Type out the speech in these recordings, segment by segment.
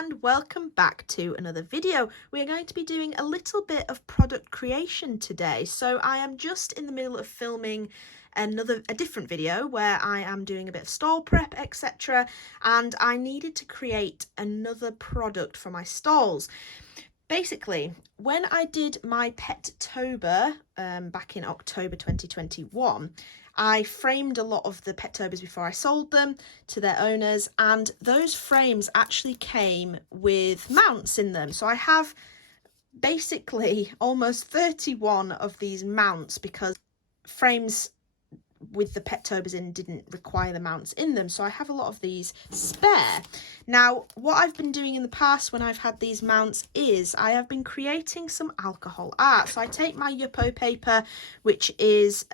and welcome back to another video. We are going to be doing a little bit of product creation today. So I am just in the middle of filming a different video where I am doing a bit of stall prep, etc. And I needed to create another product for my stalls. Basically, when I did my Pet-tober back in October 2021, I framed a lot of the Pet-tobers before I sold them to their owners, and those frames actually came with mounts in them. So I have basically almost 31 of these mounts because frames with the Pet-tobers in didn't require the mounts in them, so I have a lot of these spare. Now, what I've been doing in the past when I've had these mounts is I have been creating some alcohol art. So I take my Yupo paper, which is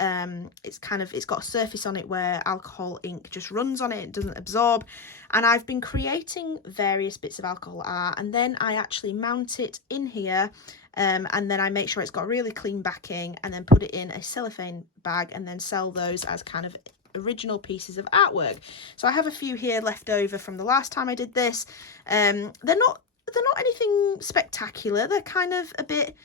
it's got a surface on it where alcohol ink just runs on it, it doesn't absorb, and I've been creating various bits of alcohol art, and then I actually mount it in here. And then I make sure it's got really clean backing, and then put it in a cellophane bag and then sell those as kind of original pieces of artwork. So I have a few here left over from the last time I did this. They're not anything spectacular. They're kind of a bit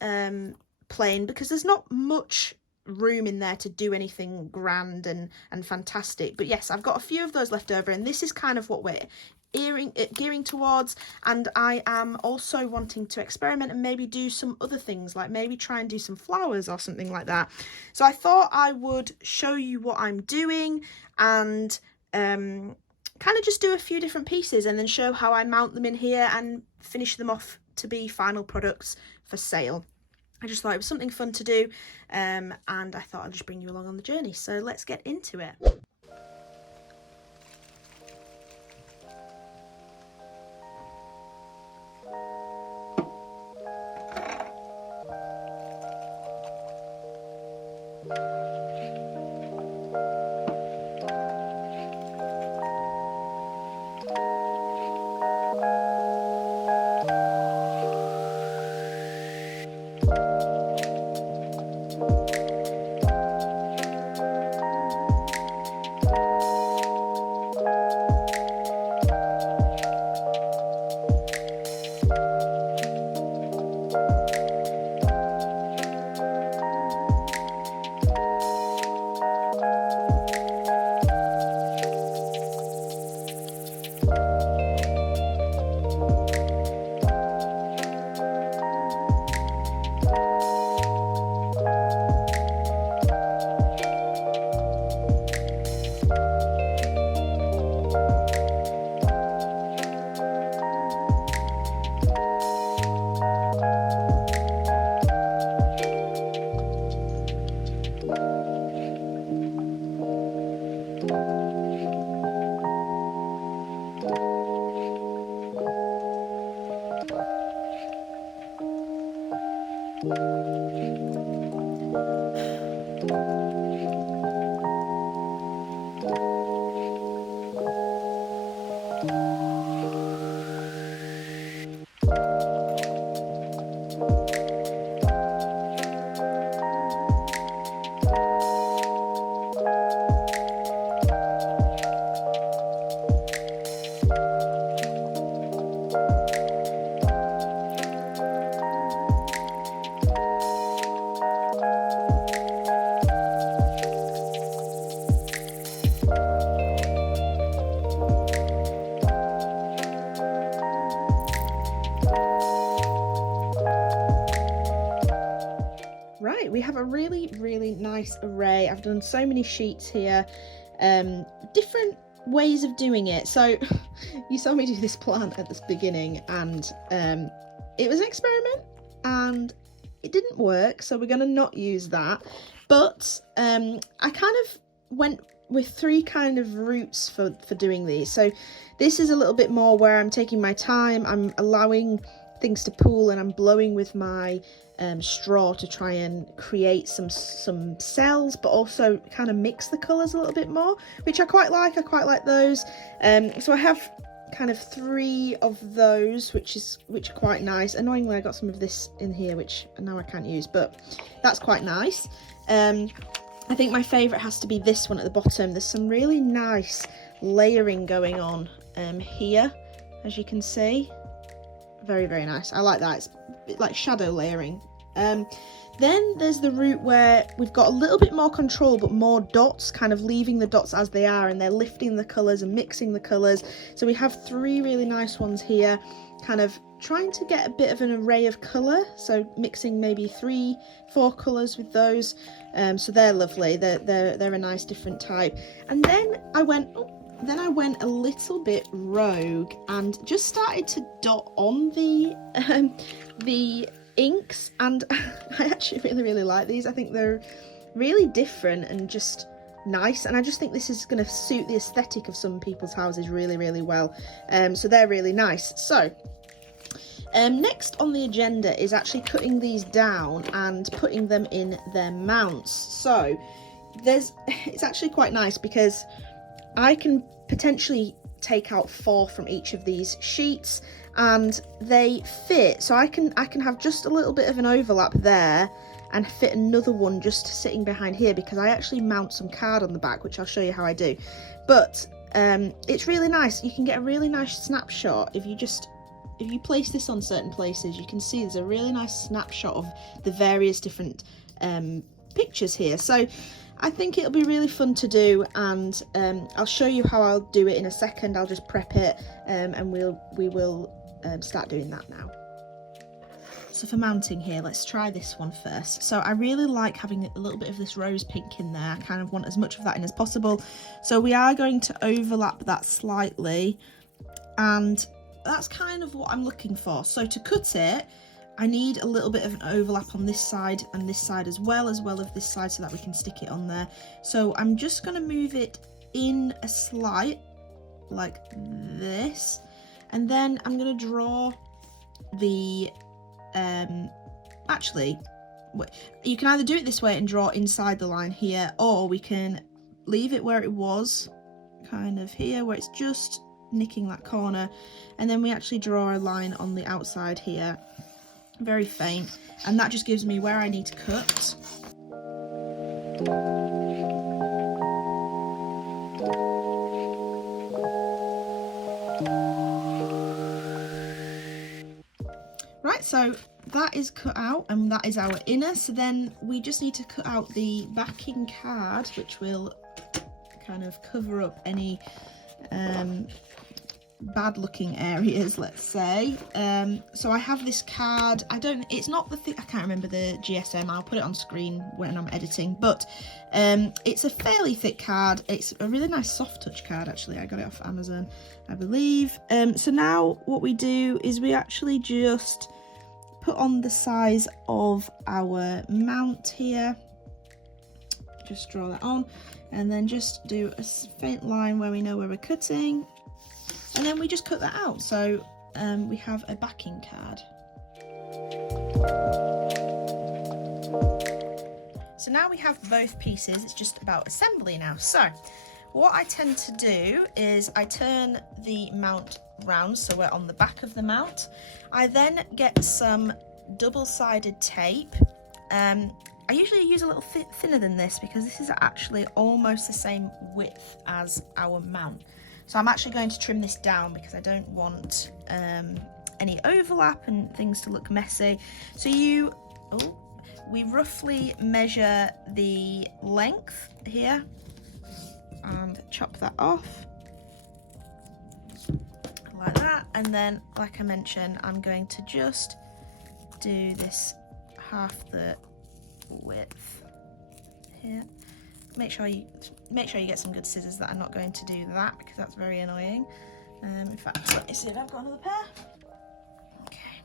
plain because there's not much room in there to do anything grand and fantastic. But yes, I've got a few of those left over, and this is kind of what we're gearing towards. And I am also wanting to experiment and maybe do some other things, like maybe try and do some flowers or something like that. So I thought I would show you what I'm doing and kind of just do a few different pieces and then show how I mount them in here and finish them off to be final products for sale. I just thought it was something fun to do, and I thought I'd just bring you along on the journey. So let's get into it. Right, we have a really nice array. I've done so many sheets here, different ways of doing it. So you saw me do this plant at the beginning, and it was an experiment and it didn't work, so we're going to not use that. But I kind of went with three kind of routes for doing these. So this is a little bit more where I'm taking my time, I'm allowing things to pool, and I'm blowing with my straw to try and create some cells, but also kind of mix the colours a little bit more, which I quite like. I quite like those. So I have kind of three of those, which are quite nice. Annoyingly, I got some of this in here, which now I can't use, but that's quite nice. I think my favourite has to be this one at the bottom. There's some really nice layering going on here as you can see. Very, very nice. I like that. It's a bit like shadow layering. Then there's the route where we've got a little bit more control, but more dots, kind of leaving the dots as they are, and they're lifting the colours and mixing the colours. So we have 3 really nice ones here, kind of trying to get a bit of an array of colour, so mixing maybe 3-4 colours with those. So they're lovely. They're a nice different type. And then I went a little bit rogue and just started to dot on the inks, and I actually really like these. I think they're really different and just nice, and I just think this is going to suit the aesthetic of some people's houses really well. So they're really nice. So next on the agenda is actually cutting these down and putting them in their mounts. So it's actually quite nice because I can potentially take out 4 from each of these sheets, and they fit, so I can have just a little bit of an overlap there and fit another one just sitting behind here, because I actually mount some card on the back, which I'll show you how I do. But it's really nice. You can get a really nice snapshot if you place this on certain places. You can see there's a really nice snapshot of the various different pictures here. So I think it'll be really fun to do, and I'll show you how I'll do it in a second. I'll just prep it, and we will start doing that now. So for mounting here, let's try this one first. So I really like having a little bit of this rose pink in there. I kind of want as much of that in as possible. So we are going to overlap that slightly, and that's kind of what I'm looking for. So to cut it, I need a little bit of an overlap on this side and this side as well as this side, so that we can stick it on there. So I'm just going to move it in a slight like this, and then I'm going to draw the actually you can either do it this way and draw inside the line here, or we can leave it where it was, kind of here where it's just nicking that corner, and then we actually draw a line on the outside here, very faint, and that just gives me where I need to cut. Right, so that is cut out, and that is our inner. So then we just need to cut out the backing card, which will kind of cover up any bad looking areas, let's say. So I have this card. It's not the thing, I can't remember the GSM. I'll put it on screen when I'm editing, but it's a fairly thick card. It's a really nice soft touch card, actually. I got it off Amazon, I believe. So now what we do is we actually just put on the size of our mount here. Just draw that on, and then just do a faint line where we know where we're cutting. And then we just cut that out. So we have a backing card. So now we have both pieces. It's just about assembly now. So what I tend to do is I turn the mount round, so we're on the back of the mount. I then get some double-sided tape. I usually use a little thinner than this, because this is actually almost the same width as our mount. So I'm actually going to trim this down because I don't want any overlap and things to look messy. So we roughly measure the length here and chop that off like that. And then, like I mentioned, I'm going to just do this half the width here. Make sure you get some good scissors that are not going to do that, because that's very annoying. In fact, let me see if I've got another pair. Okay.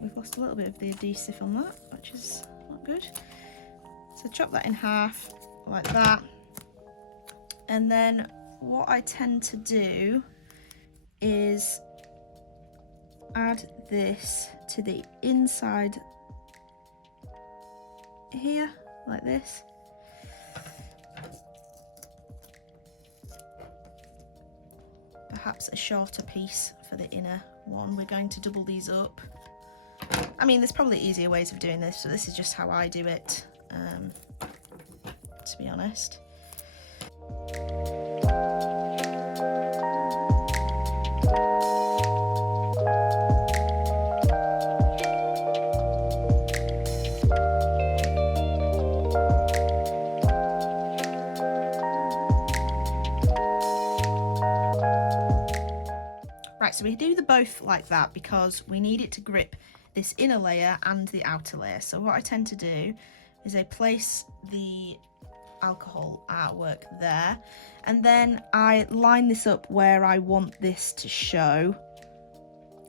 We've lost a little bit of the adhesive on that, which is not good. So chop that in half like that. And then what I tend to do is add this to the inside here, like this. Perhaps a shorter piece for the inner one. We're going to double these up. I mean, there's probably easier ways of doing this, so this is just how I do it, to be honest. so we do the both like that because we need it to grip this inner layer and the outer layer. So what I tend to do is I place the alcohol artwork there, and then I line this up where I want this to show.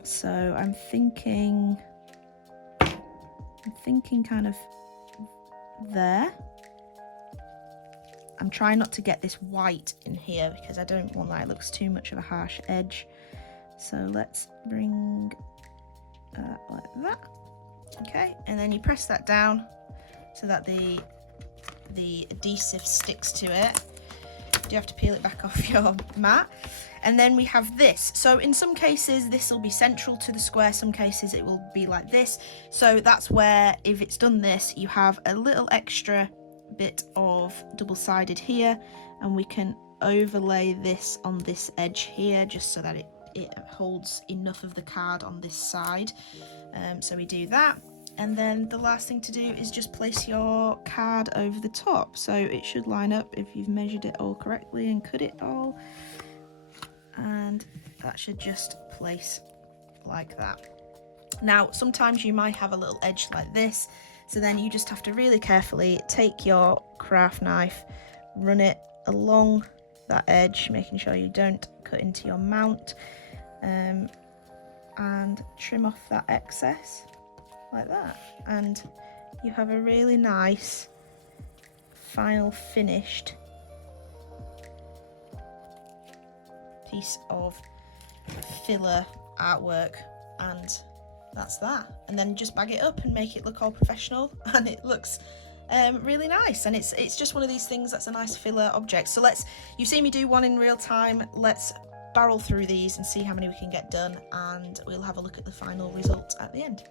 So I'm thinking kind of there. I'm trying not to get this white in here because I don't want that, it looks too much of a harsh edge. So let's bring like that. Okay, and then you press that down so that the adhesive sticks to it. You have to peel it back off your mat. And then we have this. So in some cases this will be central to the square, some cases it will be like this. So that's where, if it's done this, you have a little extra bit of double-sided here, and we can overlay this on this edge here just so that it holds enough of the card on this side. So we do that, and then the last thing to do is just place your card over the top, so it should line up if you've measured it all correctly and cut it all, and that should just place like that. Now sometimes you might have a little edge like this, so then you just have to really carefully take your craft knife, run it along that edge, making sure you don't cut into your mount, and trim off that excess like that, and you have a really nice final finished piece of filler artwork, and that's that. And then just bag it up and make it look all professional, and it looks really nice, and it's just one of these things that's a nice filler object. So you see me do one in real time, let's barrel through these and see how many we can get done, and we'll have a look at the final result at the end.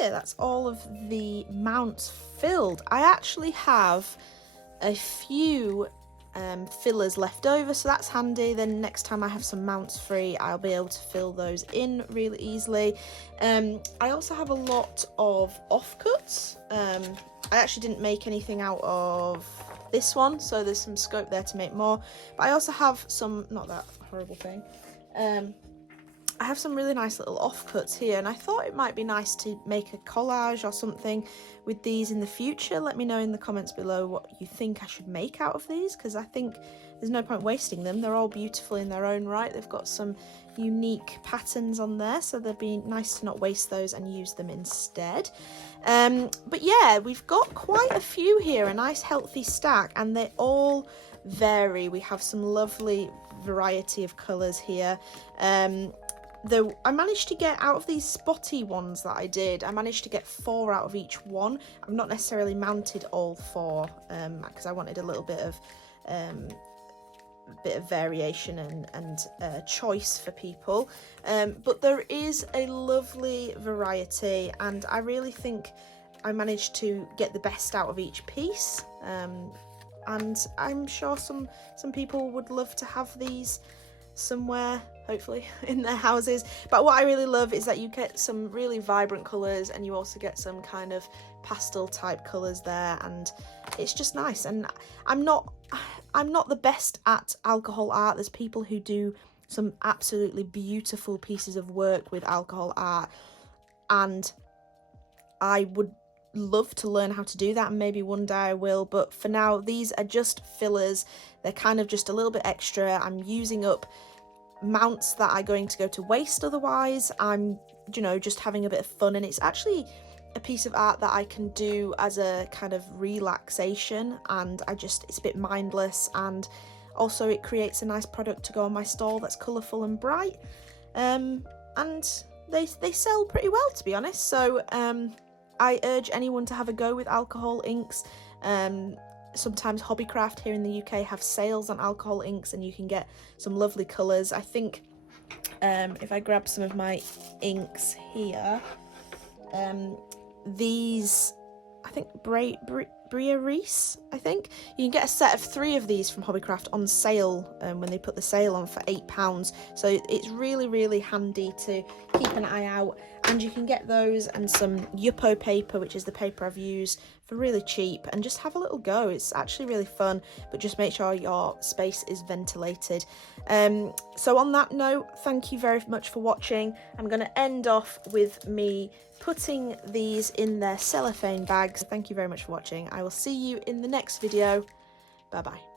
That's all of the mounts filled. I actually have a few fillers left over, so that's handy. Then next time I have some mounts free, I'll be able to fill those in really easily. I also have a lot of offcuts. I actually didn't make anything out of this one, so there's some scope there to make more. But I also have some, not that horrible thing, I have some really nice little offcuts here, and I thought it might be nice to make a collage or something with these in the future. Let me know in the comments below what you think I should make out of these, because I think there's no point wasting them. They're all beautiful in their own right. They've got some unique patterns on there, so they'd be nice to not waste those and use them instead. But yeah, we've got quite a few here, a nice healthy stack, and they all vary. We have some lovely variety of colours here. Though I managed to get out of these spotty ones that I did, I managed to get 4 out of each one. I've not necessarily mounted all 4 because I wanted a little bit of variation and choice for people, but there is a lovely variety, and I really think I managed to get the best out of each piece, and I'm sure some people would love to have these somewhere, hopefully in their houses. But what I really love is that you get some really vibrant colours, and you also get some kind of pastel type colours there, and it's just nice. And I'm not the best at alcohol art. There's people who do some absolutely beautiful pieces of work with alcohol art, and I would love to learn how to do that, and maybe one day I will, but for now these are just fillers. They're kind of just a little bit extra. I'm using up mounts that are going to go to waste otherwise. I'm, you know, just having a bit of fun, and it's actually a piece of art that I can do as a kind of relaxation, and it's a bit mindless, and also it creates a nice product to go on my stall that's colourful and bright, and they sell pretty well, to be honest. So I urge anyone to have a go with alcohol inks. Sometimes Hobbycraft here in the UK have sales on alcohol inks, and you can get some lovely colours. I think if I grab some of my inks here, these, I think Brea Reese, I think you can get a set of 3 of these from Hobbycraft on sale when they put the sale on for £8, so it's really handy to keep an eye out. And you can get those and some Yupo paper, which is the paper I've used, for really cheap, and just have a little go. It's actually really fun, but just make sure your space is ventilated. So on that note, thank you very much for watching. I'm going to end off with me putting these in their cellophane bags. Thank you very much for watching. I will see you in the next video. Bye bye.